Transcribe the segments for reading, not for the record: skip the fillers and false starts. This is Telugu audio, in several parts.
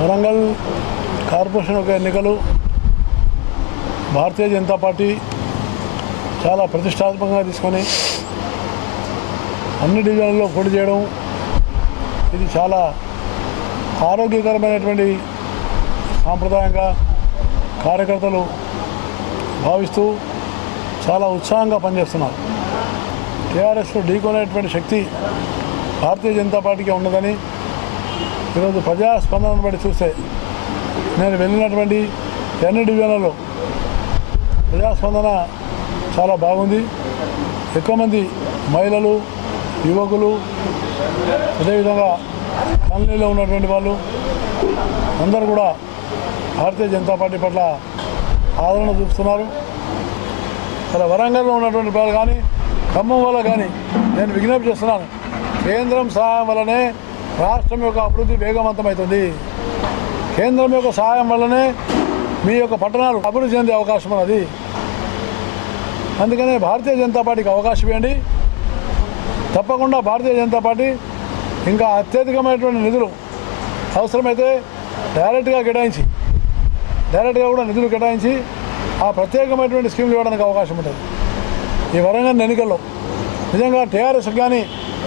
వరంగల్ కార్పొరేషన్ ఒక ఎన్నికలు భారతీయ జనతా పార్టీ చాలా ప్రతిష్టాత్మకంగా తీసుకొని అన్ని డివిజన్లలో పోటీ చేయడం ఇది చాలా ఆరోగ్యకరమైనటువంటి సాంప్రదాయంగా కార్యకర్తలు భావిస్తూ చాలా ఉత్సాహంగా పనిచేస్తున్నారు. టీఆర్ఎస్లో ఢీకొనేటువంటి శక్తి భారతీయ జనతా పార్టీకి ఉన్నదని ఈరోజు ప్రజాస్పందనను బట్టి చూస్తే నేను వెళ్ళినటువంటి అన్ని డివిజన్లలో ప్రజాస్పందన చాలా బాగుంది. ఎక్కువ మంది మహిళలు, యువకులు, అదేవిధంగా కాలనీలో ఉన్నటువంటి వాళ్ళు అందరూ కూడా భారతీయ జనతా పార్టీ పట్ల ఆదరణ చూపుతున్నారు. అలా వరంగల్లో ఉన్నటువంటి వాళ్ళు కానీ ఖమ్మం వల్ల కానీ నేను విజ్ఞప్తి చేస్తున్నాను, కేంద్రం సహాయం వల్లనే రాష్ట్రం యొక్క అభివృద్ధి వేగవంతమవుతుంది. కేంద్రం యొక్క సహాయం వల్లనే మీ యొక్క పట్టణాలు అభివృద్ధి చెందే అవకాశం ఉన్నది. అందుకనే భారతీయ జనతా పార్టీకి అవకాశం ఇవ్వండి. తప్పకుండా భారతీయ జనతా పార్టీ ఇంకా అత్యధికమైనటువంటి నిధులు అవసరమైతే డైరెక్ట్గా కూడా నిధులు కేటాయించి ఆ ప్రత్యేకమైనటువంటి స్కీమ్లు ఇవ్వడానికి అవకాశం ఉంటుంది. ఈ వరంగల్ ఎన్నికల్లో నిజంగా టీఆర్ఎస్ కానీ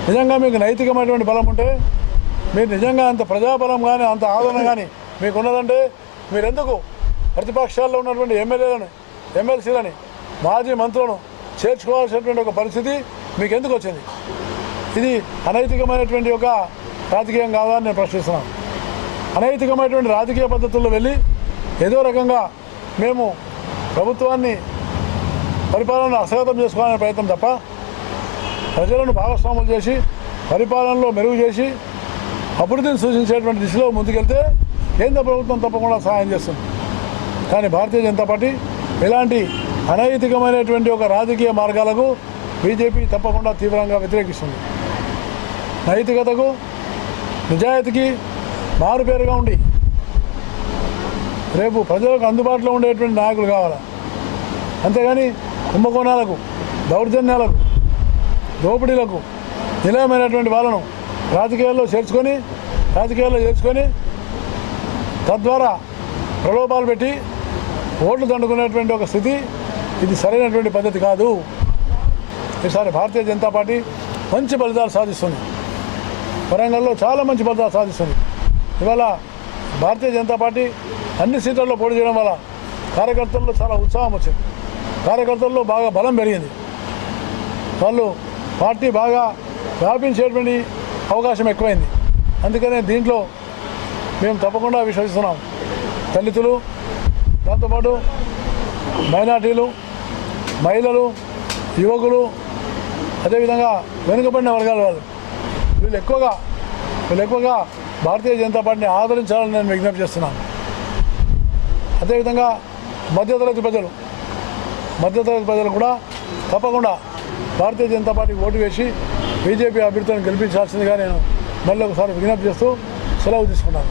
నిజంగా మీకు నైతికమైనటువంటి బలం ఉంటే, మీరు నిజంగా అంత ప్రజాబలం కానీ అంత ఆదరణ కానీ మీకు ఉన్నదంటే మీరెందుకు ప్రతిపక్షాల్లో ఉన్నటువంటి ఎమ్మెల్యేలను, ఎమ్మెల్సీలని, మాజీ మంత్రులను చేర్చుకోవాల్సినటువంటి ఒక పరిస్థితి మీకు ఎందుకు వచ్చింది? ఇది అనైతికమైనటువంటి ఒక రాజకీయం కాదా అని నేను ప్రశ్నిస్తున్నాను. అనైతికమైనటువంటి రాజకీయ పద్ధతుల్లో వెళ్ళి ఏదో రకంగా మేము ప్రభుత్వాన్ని పరిపాలనను హస్తగతం చేసుకోవాలనే ప్రయత్నం తప్ప ప్రజలను భాగస్వాములు చేసి పరిపాలనలో మెరుగు చేసి అభివృద్ధిని సూచించేటువంటి దిశలో ముందుకెళ్తే కేంద్ర ప్రభుత్వం తప్పకుండా సహాయం చేస్తుంది. కానీ భారతీయ జనతా పార్టీ ఇలాంటి అనైతికమైనటువంటి ఒక రాజకీయ మార్గాలకు బీజేపీ తప్పకుండా తీవ్రంగా వ్యతిరేకిస్తుంది. నైతికతకు, నిజాయితీకి మారుపేరుగా ఉండి రేపు ప్రజలకు అందుబాటులో ఉండేటువంటి నాయకులు కావాలి. అంతేగాని కుంభకోణాలకు, దౌర్జన్యాలకు, దోపిడీలకు నిలయమైనటువంటి వాళ్ళను రాజకీయాల్లో చేర్చుకొని తద్వారా ప్రలోభాలు పెట్టి ఓట్లు దండుకునేటువంటి ఒక స్థితి, ఇది సరైనటువంటి పద్ధతి కాదు. ఈసారి భారతీయ జనతా పార్టీ మంచి ఫలితాలు సాధిస్తుంది. వరంగల్లో చాలా మంచి ఫలితాలు సాధిస్తుంది. ఇవాళ భారతీయ జనతా పార్టీ అన్ని సీట్లలో పోటీ చేయడం వల్ల కార్యకర్తల్లో చాలా ఉత్సాహం వచ్చింది. కార్యకర్తల్లో బాగా బలం పెరిగింది. వాళ్ళు పార్టీ బాగా వ్యాపించేటువంటి అవకాశం ఎక్కువైంది. అందుకనే దీంట్లో మేము తప్పకుండా విశ్వసిస్తున్నాం. దళితులు, దాంతోపాటు మైనార్టీలు, మహిళలు, యువకులు, అదేవిధంగా వెనుకబడిన వర్గాల వాళ్ళు వీళ్ళు ఎక్కువగా భారతీయ జనతా పార్టీని ఆదరించాలని నేను విజ్ఞప్తి చేస్తున్నాను. అదేవిధంగా మధ్యతరగతి ప్రజలు కూడా తప్పకుండా భారతీయ జనతా పార్టీకి ఓటు వేసి బీజేపీ అభ్యర్థులను గెలిపించాల్సిందిగా నేను మళ్ళీ ఒకసారి విజ్ఞప్తి చేస్తూ సెలవు తీసుకున్నాను.